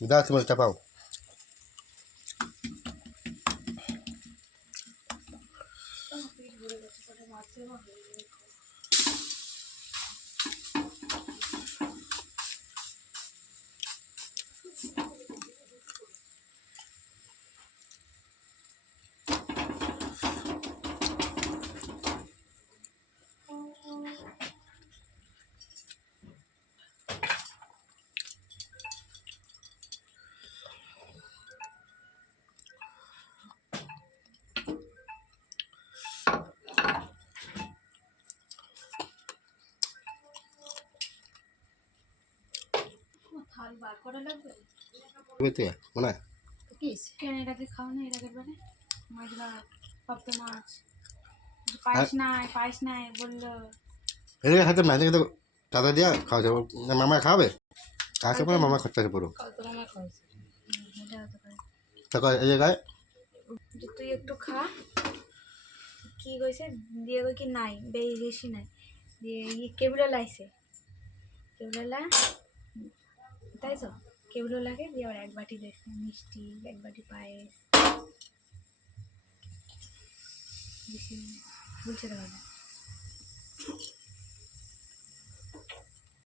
দাও তুমি চাপাও। থাল বার করা লাগবে মনে কেন এটাকে খাও না এটাকে বারে মাছ ভাত পাপ্ত মাছ পায়েস নাই বললো এদিকে খাতে না এদিকে তো টাকা দিয়া খাওয়া যাবে মামা খাবে আসে পরে মামা খরচা পুরো তারপর এই জায়গায় তুই একটু খা কি কইছে দিয়ে কি নাই বেশি নাই দিয়ে কেবলে লাইছে কেবলা তাই তো কেবল লাগে দিয়ে আবার এক বাটি দিয়েছে মিষ্টি এক বাটি পায়েস বেশি বলছে দাদা